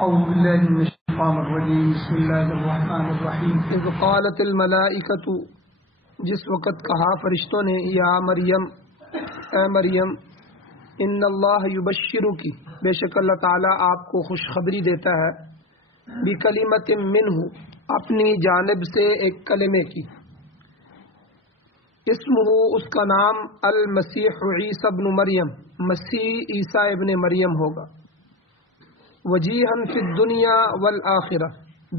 أعوذ بالله من الشيطان الرجيم بسم الله الرحمن الرحیم اذ قالت الملائکۃ، جس وقت کہا فرشتوں نے، یا مریم، اے مریم، ان اللہ یبشرک، بے شک اللہ تعالیٰ آپ کو خوشخبری دیتا ہے، بکلمۃ منہ، اپنی جانب سے ایک کلمے کی، اسمہ، اس کا نام، المسیح عیسی ابن مریم، مسیح عیسیٰ ابن مریم ہوگا، وجیہن فی الدنیا والآخرہ،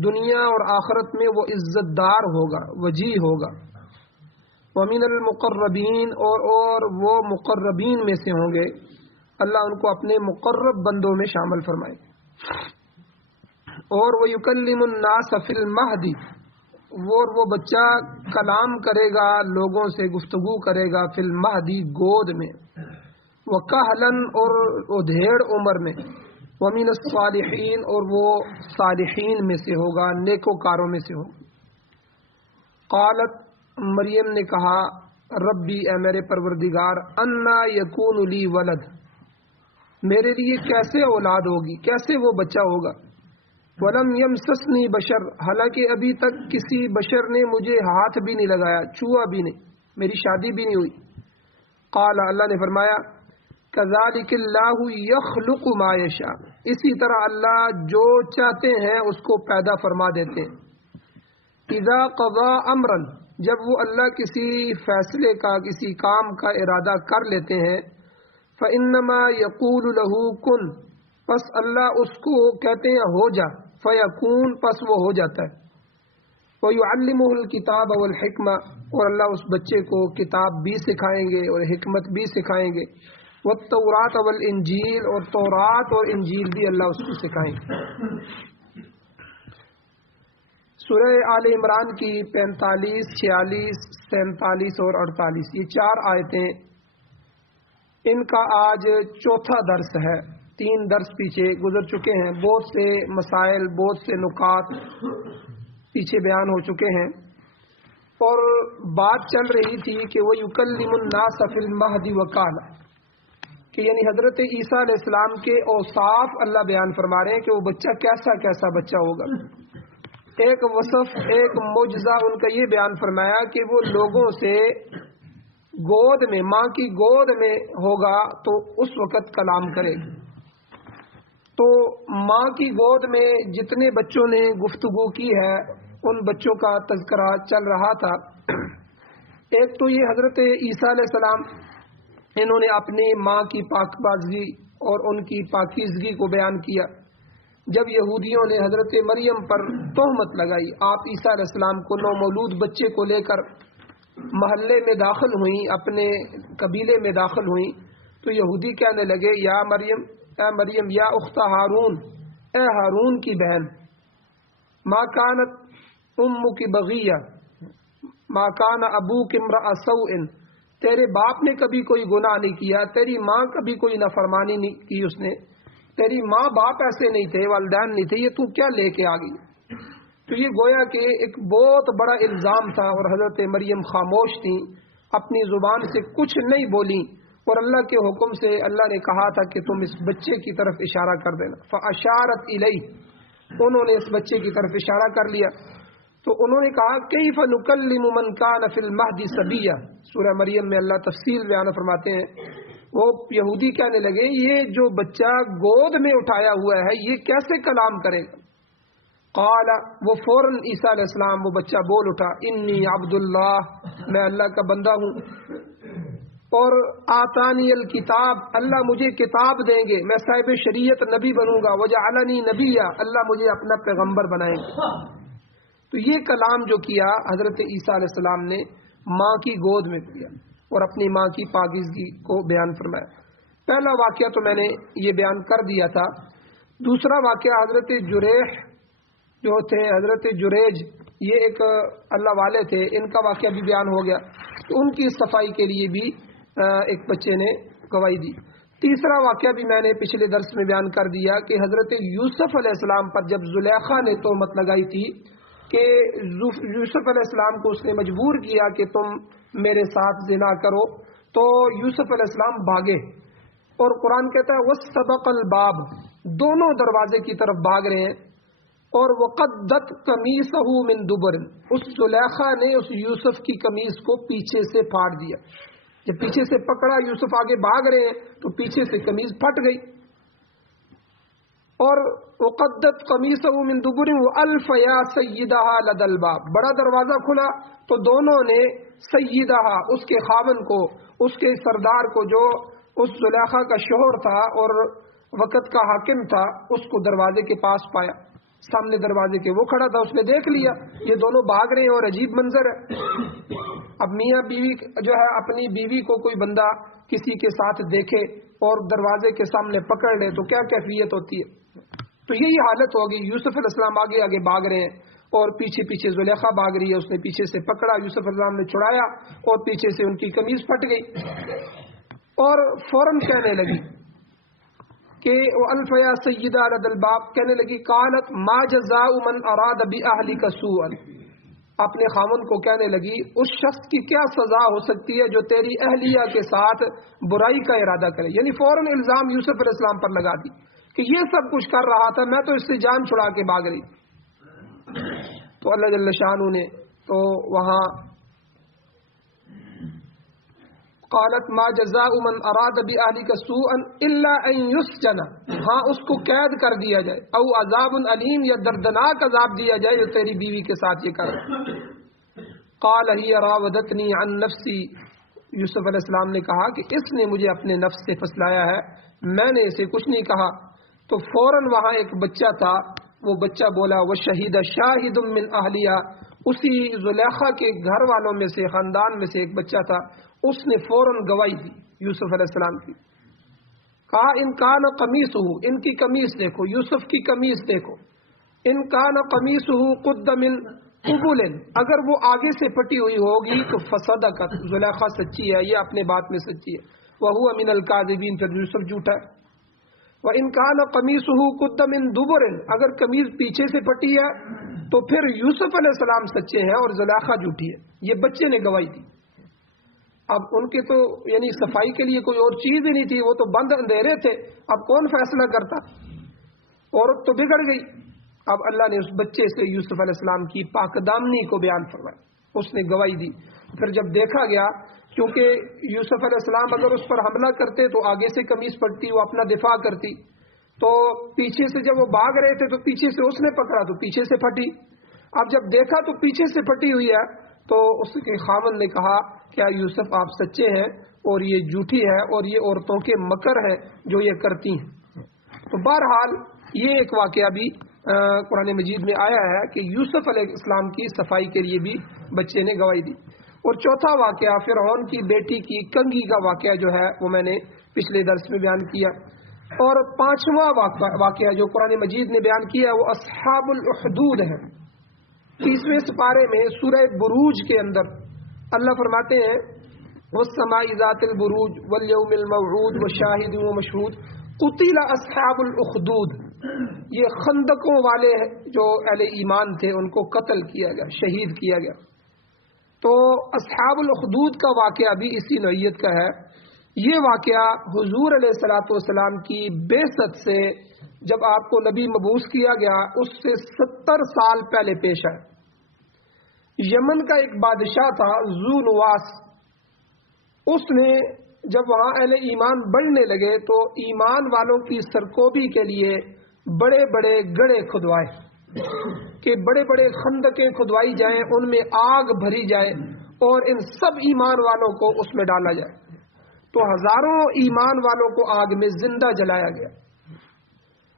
دنیا اور آخرت میں وہ عزت دار ہوگا، وجیہ ہوگا، ومن المقربین، اور وہ مقربین میں سے ہوں گے، اللہ ان کو اپنے مقرب بندوں میں شامل فرمائے، اور وہ یکلم الناس فی المہدی، وہ بچہ کلام کرے گا، لوگوں سے گفتگو کرے گا، فی المہدی، گود میں، وکہلن، اور ادھیڑ عمر میں، ومن الصالحین، اور وہ صالحین میں سے ہوگا، نیکوکاروں میں سے ہوگا۔ قالت، مریم نے کہا، ربی، اے میرے پروردگار، انا یکون لی ولد، میرے لیے کیسے اولاد ہوگی، کیسے وہ بچہ ہوگا، ولم یمسسنی بشر، حالانکہ ابھی تک کسی بشر نے مجھے ہاتھ بھی نہیں لگایا، چھوا بھی نہیں، میری شادی بھی نہیں ہوئی۔ قال، اللہ نے فرمایا، کذالک اللہ یخلق ما یشاء، اسی طرح اللہ جو چاہتے ہیں اس کو پیدا فرما دیتے ہیں۔ اذا قضا امرا، جب وہ اللہ کسی فیصلے کا، کسی کام کا ارادہ کر لیتے ہیں، فانما یقول له کن، پس اللہ اس کو کہتے ہیں ہو جا، فیکون، پس وہ ہو جاتا ہے۔ وَيُعَلِّمُهُ الْكِتَابَ وَالْحِكْمَةَ، اور اللہ اس بچے کو کتاب بھی سکھائیں گے اور حکمت بھی سکھائیں گے، وَالتَّوْرَاةَ وَالْإِنْجِيلَ، اور تورات اور انجیل بھی اللہ اس کو سکھائیں گے۔ سورہ آل عمران کی 45، 46، 47 اور 48، یہ 4 آیتیں، ان کا آج چوتھا درس ہے، 3 درس پیچھے گزر چکے ہیں، بہت سے مسائل، بہت سے نکات پیچھے بیان ہو چکے ہیں، اور بات چل رہی تھی کہ وہ یکلم الناس فی المہدی وکہلا، کہ یعنی حضرت عیسیٰ علیہ السلام کے اوصاف اللہ بیان فرما رہے ہیں کہ وہ بچہ کیسا کیسا بچہ ہوگا۔ ایک وصف، ایک معجزہ ان کا یہ بیان فرمایا کہ وہ لوگوں سے گود میں، ماں کی گود میں ہوگا تو اس وقت کلام کرے گا۔ تو ماں کی گود میں جتنے بچوں نے گفتگو کی ہے ان بچوں کا تذکرہ چل رہا تھا۔ ایک تو یہ حضرت عیسیٰ علیہ السلام، انہوں نے اپنی ماں کی پاک بازی اور ان کی پاکیزگی کو بیان کیا۔ جب یہودیوں نے حضرت مریم پر تہمت لگائی، آپ عیسیٰ علیہ السلام کو نومولود بچے کو لے کر محلے میں داخل ہوئیں، اپنے قبیلے میں داخل ہوئیں، تو یہودی کہنے لگے، یا مریم، اے مریم، یا اخت ہارون، اے ہارون کی بہن، ما کانت امک بغیہ، ما کان ابوک امرأ سوء، تیرے باپ نے کبھی کوئی گناہ نہیں کیا، تیری ماں کبھی کوئی نافرمانی نہیں کی، اس نے، تیری ماں باپ ایسے نہیں تھے، والدین نہیں تھے، یہ تو کیا لے کے آ گئی؟ تو یہ گویا کہ ایک بہت بڑا الزام تھا، اور حضرت مریم خاموش تھیں، اپنی زبان سے کچھ نہیں بولیں، اور اللہ کے حکم سے اللہ نے کہا تھا کہ تم اس بچے کی طرف اشارہ کر دینا، فاشارت الیہ، انہوں نے اس بچے کی طرف اشارہ کر لیا، تو انہوں نے کہا، کیف نکلم من کان فی المہد صبیا، سورہ مریم میں اللہ تفصیل بیان فرماتے ہیں۔ وہ یہودی کہنے لگے، یہ جو بچہ گود میں اٹھایا ہوا ہے یہ کیسے کلام کرے گا؟ قال، وہ فوراً عیسیٰ علیہ السلام، وہ بچہ بول اٹھا، انی عبد اللہ، میں اللہ کا بندہ ہوں، اور آتانی الکتاب، اللہ مجھے کتاب دیں گے، میں صاحب شریعت نبی بنوں گا، وجعلنی نبیا، اللہ مجھے اپنا پیغمبر بنائیں گے۔ تو یہ کلام جو کیا حضرت عیسیٰ علیہ السلام نے ماں کی گود میں کیا اور اپنی ماں کی پاکیزگی کو بیان فرمایا۔ پہلا واقعہ تو میں نے یہ بیان کر دیا تھا۔ دوسرا واقعہ حضرت جریح جو تھے، حضرت جریج، یہ ایک اللہ والے تھے، ان کا واقعہ بھی بیان ہو گیا، تو ان کی صفائی کے لیے بھی ایک بچے نے گواہی دی۔ تیسرا واقعہ بھی میں نے پچھلے درس میں بیان کر دیا کہ حضرت یوسف علیہ السلام پر جب زلیخا نے تہمت لگائی تھی کہ یوسف علیہ السلام کو اس نے مجبور کیا کہ تم میرے ساتھ زنا کرو، تو یوسف علیہ السلام بھاگے، اور قرآن کہتا ہے وَاسْتَبَقَ الْبَابَ، دونوں دروازے کی طرف بھاگ رہے ہیں، اور وقدت قمیصہ من دبر، اس زلیخا نے اس یوسف کی قمیص کو پیچھے سے پھاڑ دیا. جب پیچھے سے پکڑا، یوسف آگے بھاگ رہے ہیں تو پیچھے سے قمیص پھٹ گئی. اور وقدت قمیصہ من دبر والف یا سیدہا لدى الباب، بڑا دروازہ کھلا تو دونوں نے سیدہا، اس کے خاوند کو، اس کے سردار کو، جو اس زلیخا کا شوہر تھا اور وقت کا حاکم تھا، اس کو دروازے کے پاس پایا. سامنے دروازے کے وہ کھڑا تھا، اس نے دیکھ لیا یہ دونوں بھاگ رہے ہیں اور عجیب منظر ہے. اب میاں بیوی جو ہے اپنی بیوی کو کوئی بندہ کسی کے ساتھ دیکھے اور دروازے کے سامنے پکڑ لے تو کیا کیفیت ہوتی ہے. تو یہی حالت ہوگی. یوسف علیہ السلام آگے آگے بھاگ رہے ہیں اور پیچھے پیچھے زلیخا بھاگ رہی ہے. اس نے پیچھے سے پکڑا، یوسف علیہ السلام نے چھڑایا اور پیچھے سے ان کی قمیص پھٹ گئی. اور فوراً کہنے لگی کہ الف یا سیدہ لدى الباب، کہنے لگی قالت ما جزاء من اراد باهلك سوءا، اپنے خاوند کو کہنے لگی اس شخص کی کیا سزا ہو سکتی ہے جو تیری اہلیہ کے ساتھ برائی کا ارادہ کرے. یعنی فوراً الزام یوسف علیہ السلام پر لگا دی کہ یہ سب کچھ کر رہا تھا، میں تو اس سے جان چھڑا کے بھاگ رہی. تو اللہ جل شانہ نے تو وہاں قالت ما جزاء من اراد باهلك سوءا الا ان يسجن، ہاں اس کو قید کر دیا جائے، او عذاب علیم، یا دردناک عذاب دیا جائے جو تیری بیوی کے ساتھ یہ کر. قال هي راودتني عن نفسي، یوسف علیہ السلام نے کہا کہ اس نے مجھے اپنے نفس سے پھسلایا ہے، میں نے اسے کچھ نہیں کہا. تو فوراً وہاں ایک بچہ تھا، وہ بچہ بولا وشہید شاہد من اہلیہ، اسی زلیخا کے گھر والوں میں سے، خاندان میں سے ایک بچہ تھا، اس نے فوراً گواہی دی یوسف علیہ السلام کی. کہا ان کان قمیصہ، ان کی قمیص دیکھو، یوسف کی قمیص دیکھو. ان کان قمیصہ قد من قبل، اگر وہ آگے سے پھٹی ہوئی ہوگی تو فصدقت، زلیخا سچی ہے، یہ اپنے بات میں سچی ہے. وہو من الکاذبین، پھر یوسف جھوٹا ہے. وَإِن كَانَ قَمِيصُهُ قُدَّ مِن دُبُرٍ، اگر قمیض پیچھے سے پھٹی ہے تو پھر یوسف علیہ السلام سچے ہیں اور زلیخا جھوٹی ہے. یہ بچے نے گواہی دی. اب ان کے تو یعنی صفائی کے لیے کوئی اور چیز ہی نہیں تھی، وہ تو بند اندھیرے تھے. اب کون فیصلہ کرتا؟ عورت تو بگڑ گئی. اب اللہ نے اس بچے سے یوسف علیہ السلام کی پاک دامنی کو بیان فرمایا، اس نے گواہی دی. پھر جب دیکھا گیا، کیونکہ یوسف علیہ السلام اگر اس پر حملہ کرتے تو آگے سے قمیص پھٹتی، وہ اپنا دفاع کرتی، تو پیچھے سے جب وہ بھاگ رہے تھے تو پیچھے سے اس نے پکڑا تو پیچھے سے پھٹی. اب جب دیکھا تو پیچھے سے پھٹی ہوئی ہے تو اس کے خاوند نے کہا کیا یوسف آپ سچے ہیں اور یہ جھوٹی ہے اور یہ عورتوں کے مکر ہے جو یہ کرتی ہیں. تو بہرحال یہ ایک واقعہ بھی قرآن مجید میں آیا ہے کہ یوسف علیہ السلام کی صفائی کے لیے بھی بچے نے گواہی دی. اور چوتھا واقعہ فرعون کی بیٹی کی کنگھی کا واقعہ جو ہے وہ میں نے پچھلے درس میں بیان کیا. اور پانچواں واقعہ جو قرآن مجید نے بیان کیا وہ اصحاب الاخدود ہے. 30ویں سپارے میں سورہ بروج کے اندر اللہ فرماتے ہیں والسماء ذات البروج والیوم الموعود وشاہد ومشہود قتل اصحاب الاخدود، یہ خندقوں والے جو اہل ایمان تھے ان کو قتل کیا گیا، شہید کیا گیا. تو اصحاب الاخدود کا واقعہ بھی اسی نوعیت کا ہے. یہ واقعہ حضور علیہ الصلوۃ والسلام کی بعثت سے جب آپ کو نبی مبعوث کیا گیا اس سے 70 سال پہلے پیش آیا. یمن کا ایک بادشاہ تھا ذو نواس، اس نے جب وہاں اہل ایمان بڑھنے لگے تو ایمان والوں کی سرکوبی کے لیے بڑے بڑے گڑھے کھدوائے کہ بڑے بڑے خندقیں کھدوائی جائیں، ان میں آگ بھری جائے اور ان سب ایمان والوں کو اس میں ڈالا جائے. تو ہزاروں ایمان والوں کو آگ میں زندہ جلایا گیا.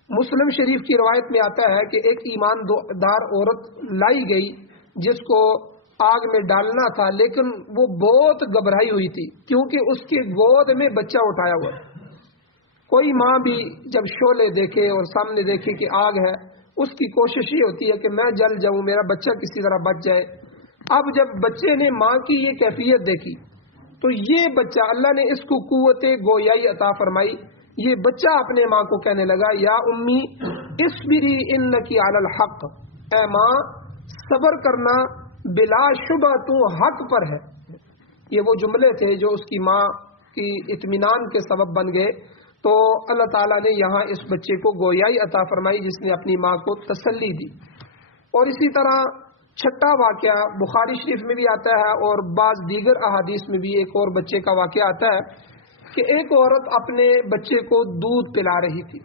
مسلم شریف کی روایت میں آتا ہے کہ ایک ایماندار عورت لائی گئی جس کو آگ میں ڈالنا تھا، لیکن وہ بہت گھبرائی ہوئی تھی کیونکہ اس کی گود میں بچہ اٹھایا ہوا ہے. کوئی ماں بھی جب شعلے دیکھے اور سامنے دیکھے کہ آگ ہے، اس کی کوشش یہ ہوتی ہے کہ میں جل جاؤں، میرا بچہ کسی طرح بچ جائے. اب جب بچے نے ماں کی یہ کیفیت دیکھی تو یہ بچہ، اللہ نے اس کو قوت گویائی عطا فرمائی. یہ بچہ اپنے ماں کو کہنے لگا یا امی اصبری انکی علی الحق، اے ماں صبر کرنا، بلا شبہ تو حق پر ہے. یہ وہ جملے تھے جو اس کی ماں کی اطمینان کے سبب بن گئے. تو اللہ تعالیٰ نے یہاں اس بچے کو گویائی عطا فرمائی جس نے اپنی ماں کو تسلی دی۔ اور اسی طرح چھٹا واقعہ بخاری شریف میں بھی آتا ہے اور بعض دیگر احادیث میں بھی ایک اور بچے کا واقعہ آتا ہے کہ ایک عورت اپنے بچے کو دودھ پلا رہی تھی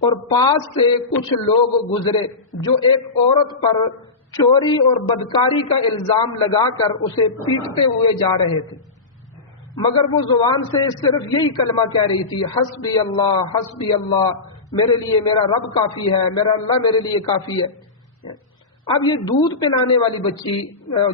اور پاس سے کچھ لوگ گزرے جو ایک عورت پر چوری اور بدکاری کا الزام لگا کر اسے پیٹتے ہوئے جا رہے تھے، مگر وہ زبان سے صرف یہی کلمہ کہہ رہی تھی، حسبی اللہ، میرے لیے میرا رب کافی ہے، میرا اللہ میرے لیے کافی ہے۔ اب یہ دودھ پلانے والی بچی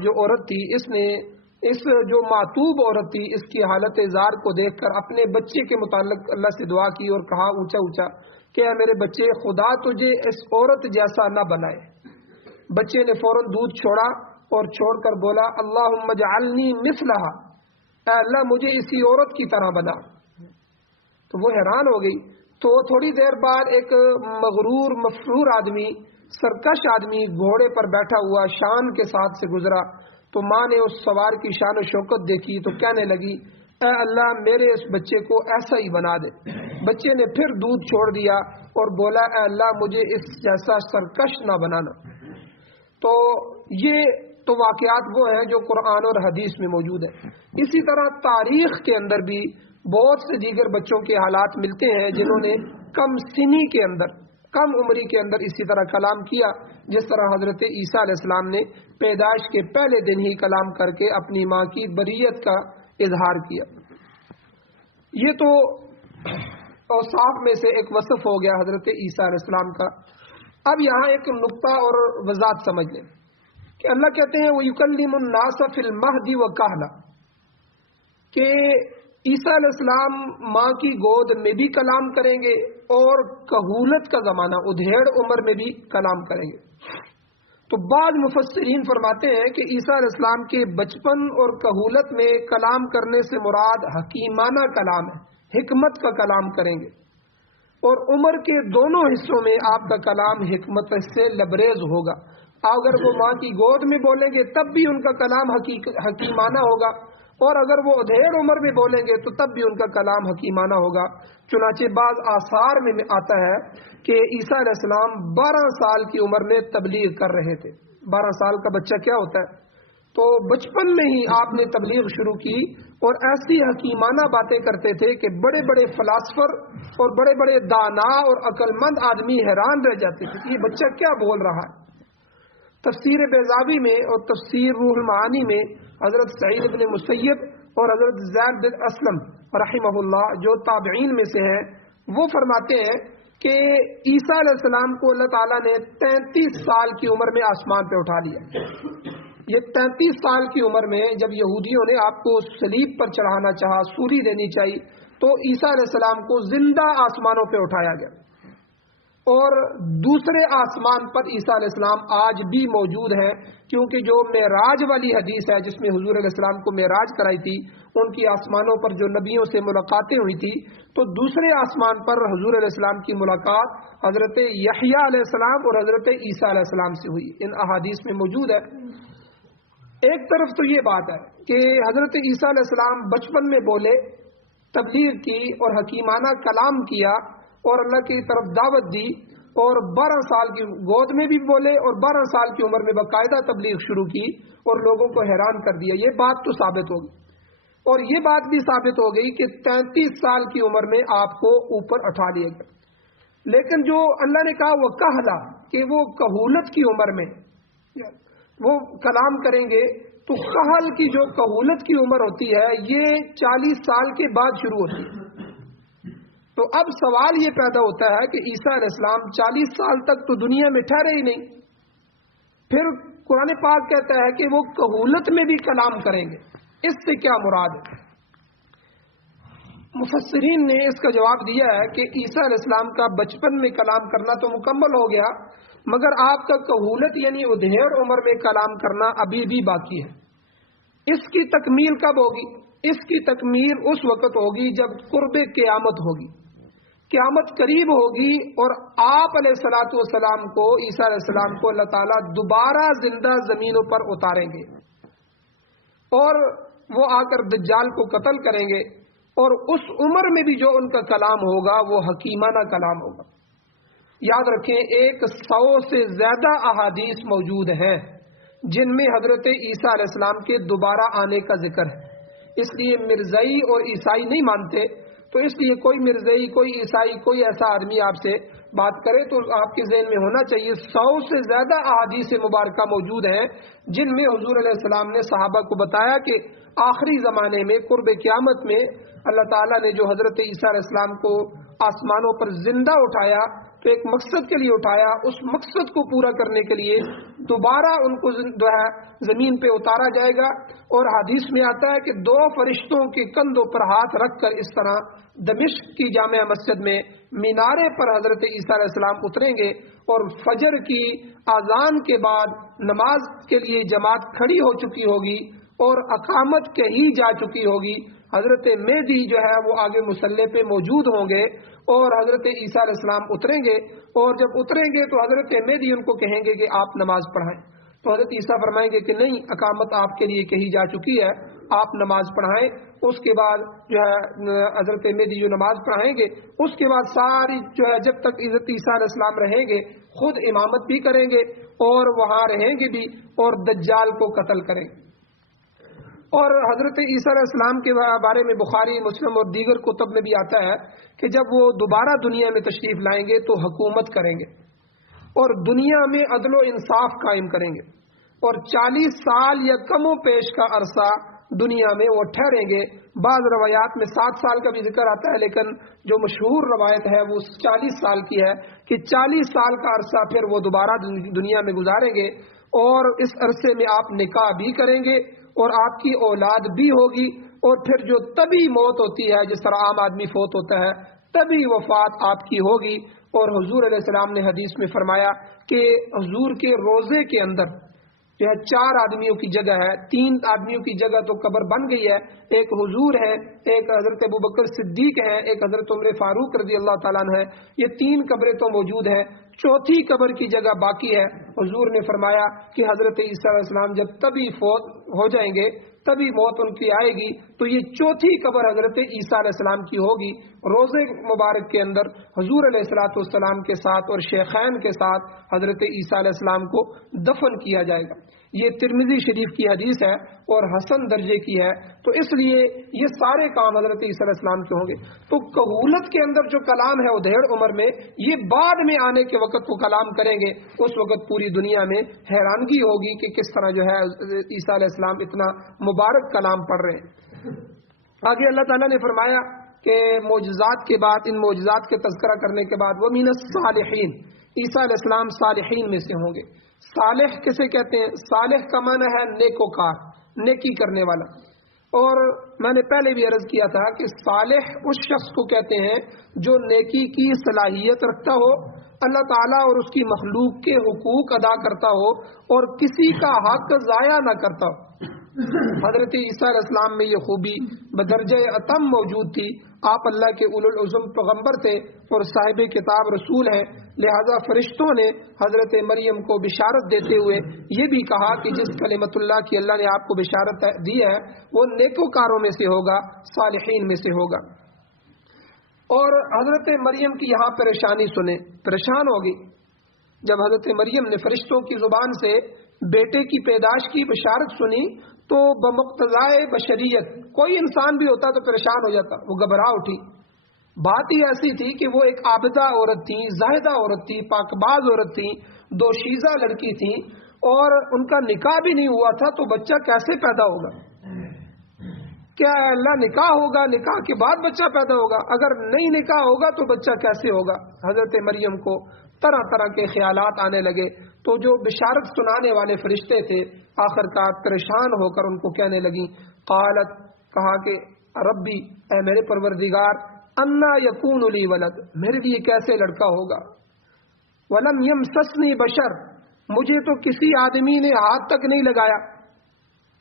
جو عورت تھی، اس جو معتوب عورت تھی، اس کی حالت زار کو دیکھ کر اپنے بچے کے متعلق اللہ سے دعا کی اور کہا اونچا اونچا کہ اے میرے بچے، خدا تجھے اس عورت جیسا نہ بنائے۔ بچے نے فوراً دودھ چھوڑا اور چھوڑ کر بولا اللہم اجعلنی مثلہا، اے اللہ مجھے اسی عورت کی طرح بنا۔ تو وہ حیران ہو گئی۔ تو تھوڑی دیر بعد ایک مغرور مفرور آدمی، سرکش آدمی گھوڑے پر بیٹھا ہوا شان کے ساتھ سے گزرا، تو ماں نے اس سوار کی شان و شوکت دیکھی تو کہنے لگی اے اللہ میرے اس بچے کو ایسا ہی بنا دے۔ بچے نے پھر دودھ چھوڑ دیا اور بولا اے اللہ مجھے اس جیسا سرکش نہ بنانا۔ تو یہ تو واقعات وہ ہیں جو قرآن اور حدیث میں موجود ہیں۔ اسی طرح تاریخ کے اندر بھی بہت سے دیگر بچوں کے حالات ملتے ہیں جنہوں نے کم سنی کے اندر، کم عمری کے اندر اسی طرح کلام کیا، جس طرح حضرت عیسیٰ علیہ السلام نے پیدائش کے پہلے دن ہی کلام کر کے اپنی ماں کی بریت کا اظہار کیا۔ یہ تو اوصاف میں سے ایک وصف ہو گیا حضرت عیسیٰ علیہ السلام کا۔ اب یہاں ایک نقطہ اور وضاحت سمجھ لیں کہ اللہ کہتے ہیں وَيُكَلِّمُ النَّاسَ فِي الْمَهْدِ وَكَهْلًا، کہ عیسیٰ علیہ السلام ماں کی گود میں بھی کلام کریں گے اور کہولت کا زمانہ ادھیڑ عمر میں بھی کلام کریں گے۔ تو بعض مفسرین فرماتے ہیں کہ عیسیٰ علیہ السلام کے بچپن اور کہولت میں کلام کرنے سے مراد حکیمانہ کلام ہے، حکمت کا کلام کریں گے، اور عمر کے دونوں حصوں میں آپ کا کلام حکمت سے لبریز ہوگا۔ اگر وہ ماں کی گود میں بولیں گے تب بھی ان کا کلام حکیمانہ ہوگا، اور اگر وہ ادھیڑ عمر میں بولیں گے تو تب بھی ان کا کلام حکیمانہ ہوگا۔ چنانچہ بعض آثار میں آتا ہے کہ عیسیٰ علیہ السلام 12 سال کی عمر میں تبلیغ کر رہے تھے۔ 12 سال کا بچہ کیا ہوتا ہے؟ تو بچپن میں ہی آپ نے تبلیغ شروع کی اور ایسی حکیمانہ باتیں کرتے تھے کہ بڑے بڑے فلاسفر اور بڑے بڑے دانا اور عقل مند آدمی حیران رہ جاتے تھے کہ یہ بچہ کیا بول رہا ہے۔ تفسیر بیضاوی میں اور تفسیر روح المعانی میں حضرت سعید بن مسیب اور حضرت زید بن اسلم رحمہ اللہ جو تابعین میں سے ہیں، وہ فرماتے ہیں کہ عیسیٰ علیہ السلام کو اللہ تعالیٰ نے 33 سال کی عمر میں آسمان پہ اٹھا لیا۔ یہ 33 سال کی عمر میں جب یہودیوں نے آپ کو صلیب پر چڑھانا چاہا، سولی دینی چاہیے، تو عیسیٰ علیہ السلام کو زندہ آسمانوں پہ اٹھایا گیا، اور دوسرے آسمان پر عیسیٰ علیہ السلام آج بھی موجود ہیں، کیونکہ جو معراج والی حدیث ہے جس میں حضور علیہ السلام کو معراج کرائی تھی، ان کی آسمانوں پر جو نبیوں سے ملاقاتیں ہوئی تھی، تو دوسرے آسمان پر حضور علیہ السلام کی ملاقات حضرت یحییٰ علیہ السلام اور حضرت عیسیٰ علیہ السلام سے ہوئی۔ ان احادیث میں موجود ہے۔ ایک طرف تو یہ بات ہے کہ حضرت عیسیٰ علیہ السلام بچپن میں بولے، تبلیغ کی اور حکیمانہ کلام کیا اور اللہ کی طرف دعوت دی، اور 12 سال کی گود میں بھی بولے اور 12 سال کی عمر میں باقاعدہ تبلیغ شروع کی اور لوگوں کو حیران کر دیا۔ یہ بات تو ثابت ہوگی، اور یہ بات بھی ثابت ہو گئی کہ 33 سال کی عمر میں آپ کو اوپر اٹھا لیا گیا۔ لیکن جو اللہ نے کہا وہ کہلا کہ وہ کہولت کی عمر میں وہ کلام کریں گے، تو کہل کی جو کہولت کی عمر ہوتی ہے یہ 40 سال کے بعد شروع ہوتی ہے۔ تو اب سوال یہ پیدا ہوتا ہے کہ عیسیٰ علیہ السلام 40 سال تک تو دنیا میں ٹھہرے ہی نہیں، پھر قرآن پاک کہتا ہے کہ وہ کہولت میں بھی کلام کریں گے، اس سے کیا مراد ہے؟ مفسرین نے اس کا جواب دیا ہے کہ عیسیٰ علیہ السلام کا بچپن میں کلام کرنا تو مکمل ہو گیا، مگر آپ کا کہولت یعنی ادھیڑ عمر میں کلام کرنا ابھی بھی باقی ہے۔ اس کی تکمیل کب ہوگی؟ اس کی تکمیل اس وقت ہوگی جب قرب قیامت ہوگی، قیامت قریب ہوگی، اور آپ علیہ الصلوۃ والسلام کو، عیسیٰ علیہ السلام کو اللہ تعالیٰ دوبارہ زندہ زمینوں پر اتاریں گے، اور وہ آ کر دجال کو قتل کریں گے، اور اس عمر میں بھی جو ان کا کلام ہوگا وہ حکیمانہ کلام ہوگا۔ یاد رکھیں 100 سے زیادہ احادیث موجود ہیں جن میں حضرت عیسیٰ علیہ السلام کے دوبارہ آنے کا ذکر ہے۔ اس لیے مرزائی اور عیسائی نہیں مانتے، تو اس لیے کوئی مرزائی، کوئی عیسائی، کوئی ایسا آدمی آپ سے بات کرے تو آپ کے ذہن میں ہونا چاہیے 100 سے زیادہ احادیث مبارکہ موجود ہیں جن میں حضور علیہ السلام نے صحابہ کو بتایا کہ آخری زمانے میں قرب قیامت میں اللہ تعالیٰ نے جو حضرت عیسیٰ علیہ السلام کو آسمانوں پر زندہ اٹھایا تو ایک مقصد کے لیے اٹھایا، اس مقصد کو پورا کرنے کے لیے دوبارہ ان کو جو ہے زمین پہ اتارا جائے گا۔ اور حدیث میں آتا ہے کہ 2 فرشتوں کے کندھوں پر ہاتھ رکھ کر اس طرح دمشق کی جامع مسجد میں مینارے پر حضرت عیسیٰ علیہ السلام اتریں گے، اور فجر کی اذان کے بعد نماز کے لیے جماعت کھڑی ہو چکی ہوگی اور اقامت کہی جا چکی ہوگی۔ حضرت مہدی جو ہے وہ آگے مصلی پہ موجود ہوں گے اور حضرت عیسیٰ علیہ السلام اتریں گے، اور جب اتریں گے تو حضرت مہدی ان کو کہیں گے کہ آپ نماز پڑھائیں، تو حضرت عیسیٰ فرمائیں گے کہ نہیں، اقامت آپ کے لیے کہی جا چکی ہے، آپ نماز پڑھائیں۔ اس کے بعد جو ہے حضرت مہدی جو نماز پڑھائیں گے، اس کے بعد ساری جو ہے جب تک حضرت عیسیٰ علیہ السلام رہیں گے خود امامت بھی کریں گے اور وہاں رہیں گے بھی، اور دجال کو قتل کریں گے۔ اور حضرت عیسیٰ علیہ السلام کے بارے میں بخاری، مسلم اور دیگر کتب میں بھی آتا ہے کہ جب وہ دوبارہ دنیا میں تشریف لائیں گے تو حکومت کریں گے اور دنیا میں عدل و انصاف قائم کریں گے، اور 40 سال یا کم و پیش کا عرصہ دنیا میں وہ ٹھہریں گے۔ بعض روایات میں 7 سال کا بھی ذکر آتا ہے، لیکن جو مشہور روایت ہے وہ 40 سال کی ہے کہ 40 سال کا عرصہ پھر وہ دوبارہ دنیا میں گزاریں گے، اور اس عرصے میں آپ نکاح بھی کریں گے اور آپ کی اولاد بھی ہوگی، اور پھر جو طبی موت ہوتی ہے جس طرح عام آدمی فوت ہوتا ہے، طبی وفات آپ کی ہوگی۔ اور حضور علیہ السلام نے حدیث میں فرمایا کہ حضور کے روزے کے اندر جو ہے 4 آدمیوں کی جگہ ہے، 3 آدمیوں کی جگہ تو قبر بن گئی ہے، ایک حضور ہے، ایک حضرت ابوبکر صدیق ہے، ایک حضرت عمر فاروق رضی اللہ تعالیٰ عنہ ہے، یہ 3 قبریں تو موجود ہیں، 4تھی قبر کی جگہ باقی ہے۔ حضور نے فرمایا کہ حضرت عیسیٰ علیہ السلام جب تبھی فوت ہو جائیں گے، تبھی موت ان کی آئے گی، تو یہ 4تھی قبر حضرت عیسیٰ علیہ السلام کی ہوگی۔ روزے مبارک کے اندر حضور علیہ الصلوۃ والسلام کے ساتھ اور شیخین کے ساتھ حضرت عیسیٰ علیہ السلام کو دفن کیا جائے گا۔ یہ ترمذی شریف کی حدیث ہے اور حسن درجے کی ہے، تو اس لیے یہ سارے کام حضرت عیسیٰ علیہ السلام کے ہوں گے۔ تو کہولت کے اندر جو کلام ہے ادھیڑ عمر میں، یہ بعد میں آنے کے وقت وہ کلام کریں گے، اس وقت پوری دنیا میں حیرانگی ہوگی کہ کس طرح جو ہے عیسیٰ علیہ السلام اتنا مبارک کلام پڑھ رہے ہیں۔ آگے اللہ تعالیٰ نے فرمایا کہ معجزات کے بعد، ان معجزات کے تذکرہ کرنے کے بعد، وَمِنَ الصَّالِحِينَ، عیسیٰ علیہ السلام صالحین میں سے ہوں گے۔ صالح کسے کہتے ہیں؟ صالح کا معنی ہے نیکوکار، نیکی کرنے والا۔ اور میں نے پہلے بھی عرض کیا تھا کہ صالح اس شخص کو کہتے ہیں جو نیکی کی صلاحیت رکھتا ہو، اللہ تعالیٰ اور اس کی مخلوق کے حقوق ادا کرتا ہو اور کسی کا حق ضائع نہ کرتا ہو۔ حضرت عیسیٰ علیہ السلام میں یہ خوبی بدرجہ اتم موجود تھی۔ آپ اللہ کے اولو العزم پیغمبر تھے اور صاحب کتاب رسول ہیں، لہذا فرشتوں نے حضرت مریم کو بشارت دیتے ہوئے یہ بھی کہا کہ جس کلمت اللہ کی اللہ نے آپ کو بشارت دی ہے وہ نیکوکاروں میں سے ہوگا، صالحین میں سے ہوگا۔ اور حضرت مریم کی یہاں پریشانی سنیں، پریشان ہوگی جب حضرت مریم نے فرشتوں کی زبان سے بیٹے کی پیدائش کی بشارت سنی تو بمقتضائے بشریت کوئی انسان بھی ہوتا تو پریشان ہو جاتا، وہ گھبرا اٹھی۔ بات ہی ایسی تھی کہ وہ ایک عابدہ عورت تھی، زاہدہ عورت تھی، پاک باز عورت تھی، دوشیزہ لڑکی تھی، اور ان کا نکاح بھی نہیں ہوا تھا، تو بچہ کیسے پیدا ہوگا؟ کیا اللہ نکاح ہوگا، نکاح کے بعد بچہ پیدا ہوگا؟ اگر نہیں نکاح ہوگا تو بچہ کیسے ہوگا؟ حضرت مریم کو طرح طرح کے خیالات آنے لگے، تو جو بشارت سنانے والے فرشتے تھے آخرکار پریشان ہو کر ان کو کہنے لگی، قالت، کہا کہ ربی، اے میرے پروردگار، انا یکون لی ولد، میرے لیے کیسے لڑکا ہوگا؟ ولم یمسسنی بشر، مجھے تو کسی آدمی نے ہاتھ تک نہیں لگایا۔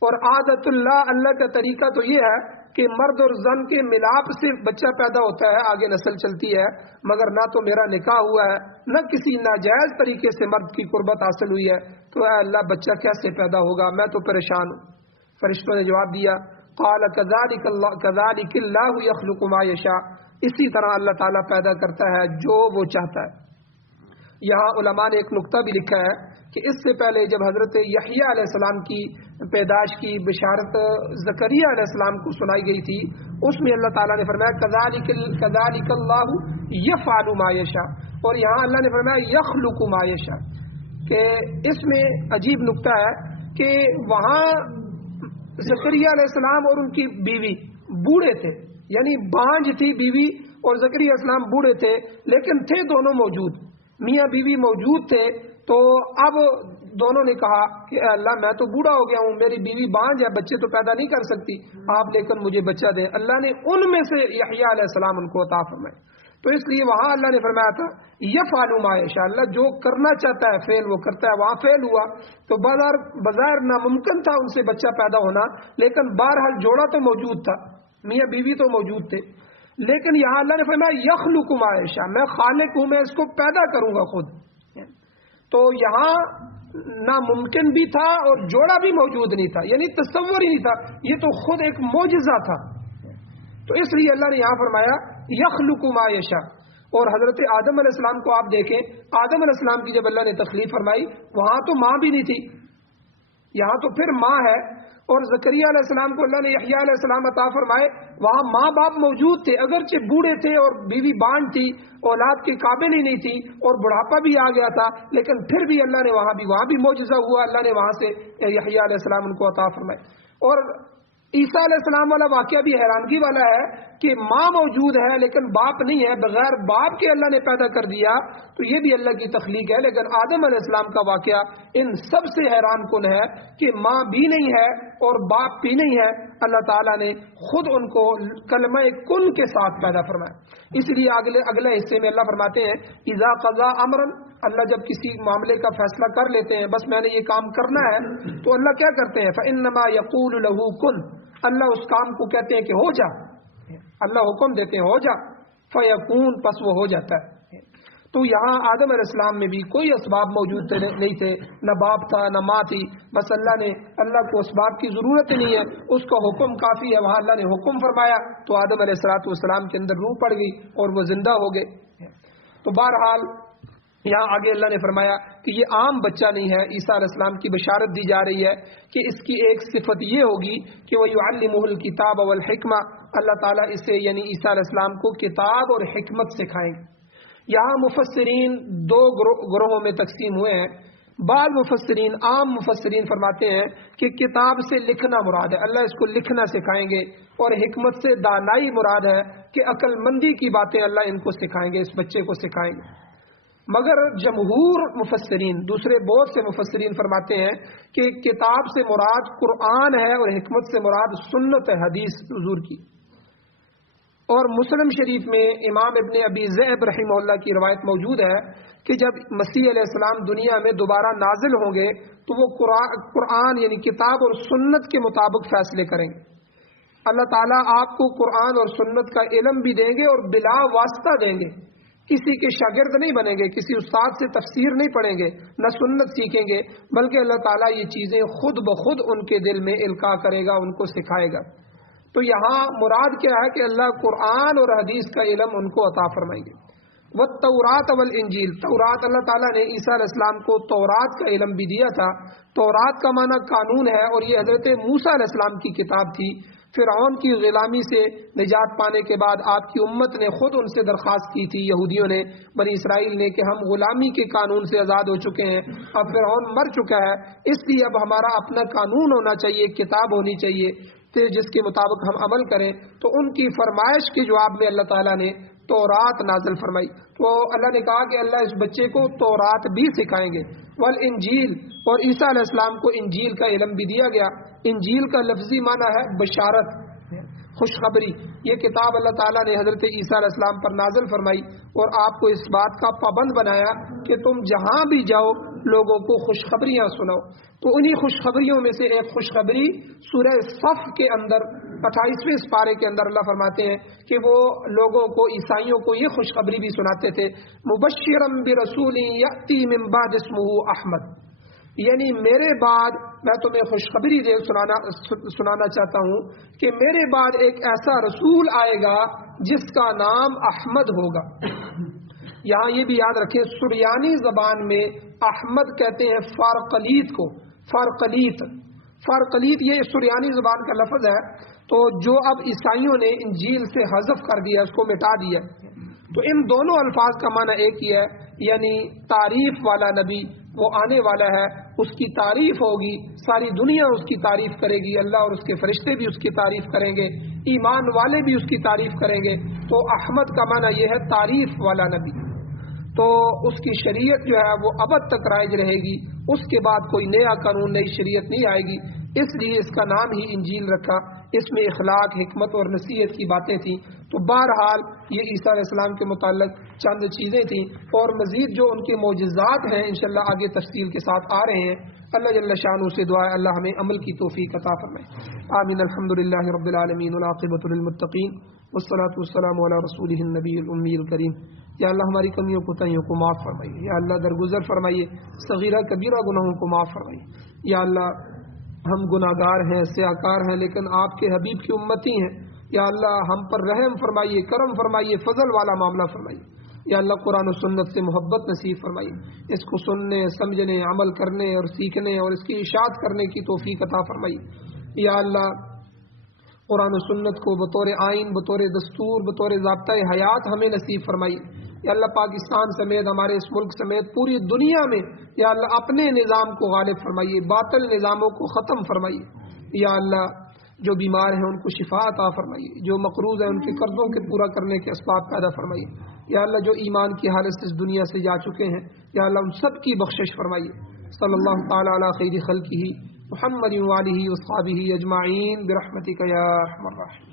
اور عادت اللہ، اللہ کا طریقہ تو یہ ہے کہ مرد اور زن کے ملاپ سے بچہ پیدا ہوتا ہے، آگے نسل چلتی ہے، مگر نہ تو میرا نکاح ہوا ہے، نہ کسی ناجائز طریقے سے مرد کی قربت حاصل ہوئی ہے، تو اے اللہ بچہ کیسے پیدا ہوگا؟ میں تو پریشان ہوں۔ فرشتوں نے جواب دیا، قال كذلك اللہ یخلق ما یشاء، اسی طرح اللہ تعالیٰ پیدا کرتا ہے جو وہ چاہتا ہے۔ یہاں علماء نے ایک نقطہ بھی لکھا ہے کہ اس سے پہلے جب حضرت یحییٰ علیہ السلام کی پیدائش کی بشارت زکریا علیہ السلام کو سنائی گئی تھی، اس میں اللہ تعالیٰ نے فرمایا كذلك اللہ یفعل ما یشاء، اور یہاں اللہ نے فرمایا یخلق ما یشاء، کہ اس میں عجیب نقطہ ہے کہ وہاں زکریا علیہ السلام اور ان کی بیوی بوڑھے تھے، یعنی بانجھ تھی بیوی اور زکریا علیہ السلام بوڑھے تھے، لیکن تھے دونوں موجود، میاں بیوی موجود تھے۔ تو اب دونوں نے کہا کہ اے اللہ میں تو بوڑھا ہو گیا ہوں، میری بیوی بانجھ ہے، بچے تو پیدا نہیں کر سکتی، آپ لیکن مجھے بچہ دیں۔ اللہ نے ان میں سے یحییٰ علیہ السلام ان کو عطا فرمائے۔ تو اس لیے وہاں اللہ نے فرمایا تھا یفعل ما یشاء، اللہ جو کرنا چاہتا ہے فعل وہ کرتا ہے، وہاں فعل ہوا۔ تو بظاہر ناممکن تھا ان سے بچہ پیدا ہونا، لیکن بہرحال جوڑا تو موجود تھا، میاں بیوی تو موجود تھے۔ لیکن یہاں اللہ نے فرمایا یخلق ما یشاء، میں خالق ہوں، میں اس کو پیدا کروں گا خود۔ تو یہاں ناممکن بھی تھا اور جوڑا بھی موجود نہیں تھا، یعنی تصور ہی نہیں تھا، یہ تو خود ایک معجزہ تھا۔ تو اس لیے اللہ نے یہاں فرمایا یخلق ما یشاء۔ اور حضرت آدم علیہ السلام کو آپ دیکھیں، آدم علیہ السلام کی جب اللہ نے تخلیق فرمائی وہاں تو ماں بھی نہیں تھی، یہاں تو پھر ماں ہے۔ اور زکریا علیہ السلام کو اللہ نے یحییٰ علیہ السلام عطا فرمائے، وہاں ماں باپ موجود تھے، اگرچہ بوڑھے تھے اور بیوی بانجھ تھی، اولاد کے قابل ہی نہیں تھی اور بڑھاپا بھی آ گیا تھا، لیکن پھر بھی اللہ نے وہاں بھی معجزہ ہوا، اللہ نے وہاں سے یحییٰ علیہ السلام ان کو عطا فرمائے۔ اور عیسیٰ علیہ السلام والا واقعہ بھی حیرانگی والا ہے کہ ماں موجود ہے لیکن باپ نہیں ہے، بغیر باپ کے اللہ نے پیدا کر دیا، تو یہ بھی اللہ کی تخلیق ہے۔ لیکن آدم علیہ السلام کا واقعہ ان سب سے حیران کن ہے کہ ماں بھی نہیں ہے اور باپ بھی نہیں ہے، اللہ تعالیٰ نے خود ان کو کلمہ کن کے ساتھ پیدا فرمایا۔ اس لیے اگلے حصے میں اللہ فرماتے ہیں اذا قضا امرا، اللہ جب کسی معاملے کا فیصلہ کر لیتے ہیں، بس میں نے یہ کام کرنا ہے، تو اللہ کیا کرتے ہیں فإنما يقول له کن، اللہ اس کام کو کہتے ہیں کہ ہو جا، اللہ حکم دیتے ہیں ہو جا، فیکون، پس وہ ہو جاتا ہے۔ تو یہاں آدم علیہ السلام میں بھی کوئی اسباب موجود نہیں تھے، نہ باپ تھا نہ ماں تھی، بس اللہ کو اسباب کی ضرورت ہی نہیں ہے، اس کا حکم کافی ہے۔ وہاں اللہ نے حکم فرمایا تو آدم علیہ السلام کے اندر روح پڑ گئی اور وہ زندہ ہو گئے۔ تو بہرحال یہاں آگے اللہ نے فرمایا کہ یہ عام بچہ نہیں ہے، عیسیٰ علیہ السلام کی بشارت دی جا رہی ہے کہ اس کی ایک صفت یہ ہوگی کہ وہ یعلمہ الکتاب والحکمہ، اللہ تعالیٰ اسے یعنی عیسیٰ علیہ السلام کو کتاب اور حکمت سکھائیں گے۔ یہاں مفسرین دو گروہوں میں تقسیم ہوئے ہیں۔ بعض مفسرین، عام مفسرین فرماتے ہیں کہ کتاب سے لکھنا مراد ہے، اللہ اس کو لکھنا سکھائیں گے، اور حکمت سے دانائی مراد ہے کہ عقل مندی کی باتیں اللہ ان کو سکھائیں گے، اس بچے کو سکھائیں گے۔ مگر جمہور مفسرین، دوسرے بہت سے مفسرین فرماتے ہیں کہ کتاب سے مراد قرآن ہے اور حکمت سے مراد سنت ہے، حدیث حضور کی۔ اور مسلم شریف میں امام ابن ابی ذئب رحمہ اللہ کی روایت موجود ہے کہ جب مسیح علیہ السلام دنیا میں دوبارہ نازل ہوں گے تو وہ قرآن یعنی کتاب اور سنت کے مطابق فیصلے کریں گے۔ اللہ تعالیٰ آپ کو قرآن اور سنت کا علم بھی دیں گے اور بلا واسطہ دیں گے، کسی کے شاگرد نہیں بنیں گے، کسی استاد سے تفسیر نہیں پڑھیں گے، نہ سنت سیکھیں گے، بلکہ اللہ تعالیٰ یہ چیزیں خود بخود ان کے دل میں القاء کرے گا، ان کو سکھائے گا۔ تو یہاں مراد کیا ہے کہ اللہ قرآن اور حدیث کا علم ان کو عطا فرمائیں گے۔ والتورات والانجیل، تورات، اللہ تعالیٰ نے عیسیٰ علیہ السلام کو تورات کا علم بھی دیا تھا۔ تورات کا معنی قانون ہے، اور یہ حضرت موسیٰ علیہ السلام کی کتاب تھی۔ فرعون کی غلامی سے نجات پانے کے بعد آپ کی امت نے خود ان سے درخواست کی تھی، یہودیوں نے، بنی اسرائیل نے، کہ ہم غلامی کے قانون سے آزاد ہو چکے ہیں، اب فرعون مر چکا ہے، اس لیے اب ہمارا اپنا قانون ہونا چاہیے، کتاب ہونی چاہیے جس کے مطابق ہم عمل کریں۔ تو ان کی فرمائش کے جواب میں اللہ تعالیٰ نے تورات نازل فرمائی۔ تو اللہ نے کہا کہ اللہ اس بچے کو تورات بھی سکھائیں گے۔ والانجیل، اور عیسیٰ علیہ السلام کو انجیل کا علم بھی دیا گیا۔ انجیل کا لفظی معنی ہے بشارت، خوشخبری۔ یہ کتاب اللہ تعالیٰ نے حضرت عیسیٰ علیہ السلام پر نازل فرمائی اور آپ کو اس بات کا پابند بنایا کہ تم جہاں بھی جاؤ لوگوں کو خوشخبریاں سناؤ۔ تو انہی خوشخبریوں میں سے ایک خوشخبری سورہ صف کے اندر 28ویں سپارے کے اندر اللہ فرماتے ہیں کہ وہ لوگوں کو، عیسائیوں کو یہ خوشخبری بھی سناتے تھے، مبشرا برسول یأتی من بعد اسمہ احمد، یعنی میرے بعد میں تمہیں خوشخبری سنانا چاہتا ہوں کہ میرے بعد ایک ایسا رسول آئے گا جس کا نام احمد ہوگا. یہاں یہ بھی یاد رکھیں سریانی زبان میں احمد کہتے ہیں فارقلیت کو. فارقلیت یہ سریانی زبان کا لفظ ہے، تو جو اب عیسائیوں نے انجیل سے حذف کر دیا، اس کو مٹا دیا. تو ان دونوں الفاظ کا معنی ایک ہی ہے، یعنی تعریف والا نبی وہ آنے والا ہے، اس کی تعریف ہوگی، ساری دنیا اس کی تعریف کرے گی، اللہ اور اس کے فرشتے بھی اس کی تعریف کریں گے، ایمان والے بھی اس کی تعریف کریں گے. تو احمد کا معنی یہ ہے تعریف والا نبی. تو اس کی شریعت جو ہے وہ ابد تک رائج رہے گی، اس کے بعد کوئی نیا قانون، نئی شریعت نہیں آئے گی. اس لیے اس کا نام ہی انجیل رکھا. اس میں اخلاق، حکمت اور نصیحت کی باتیں تھیں. تو بہرحال یہ عیسیٰ علیہ السلام کے متعلق چند چیزیں تھیں، اور مزید جو ان کے معجزات ہیں انشاءاللہ آگے تفصیل کے ساتھ آ رہے ہیں. اللہ جل شانہ سے دعا ہے اللہ ہمیں عمل کی توفیق عطا فرمائے. آمین. الحمدللہ رب العالمین والعاقبۃ للمتقین والصلاۃ والسلام علی رسولہ النبی الامی الکریم. یا اللہ ہماری کمیوں کوتاہیوں کو معاف فرمائیے. یا اللہ درگزر فرمائیے، صغیرہ کبیرہ گناہوں کو معاف فرمائیے. یا اللہ ہم گناہگار ہیں، سیاکار ہیں، لیکن آپ کے حبیب کی امتی ہیں. یا اللہ ہم پر رحم فرمائیے، کرم فرمائیے، فضل والا معاملہ فرمائیے. یا اللہ قرآن و سنت سے محبت نصیب فرمائیے. اس کو سننے، سمجھنے، عمل کرنے اور سیکھنے اور اس کی اشاعت کرنے کی توفیق عطا فرمائیے. یا اللہ قرآن و سنت کو بطور آئین، بطور دستور، بطور ضابطۂ حیات ہمیں نصیب فرمائیے. یا اللہ پاکستان سمیت ہمارے اس ملک سمیت پوری دنیا میں یا اللہ اپنے نظام کو غالب فرمائیے، باطل نظاموں کو ختم فرمائیے. یا اللہ جو بیمار ہیں ان کو شفا عطا فرمائیے، جو مقروض ہیں ان کے قرضوں کے پورا کرنے کے اسباب پیدا فرمائیے. یا اللہ جو ایمان کی حالت سے اس دنیا سے جا چکے ہیں یا اللہ ان سب کی بخشش فرمائیے. صلی اللہ تعالی علی خیر خلقہ محمد وآلہ وصحبہ اجمعین برحمتک یا ارحم الراحمین.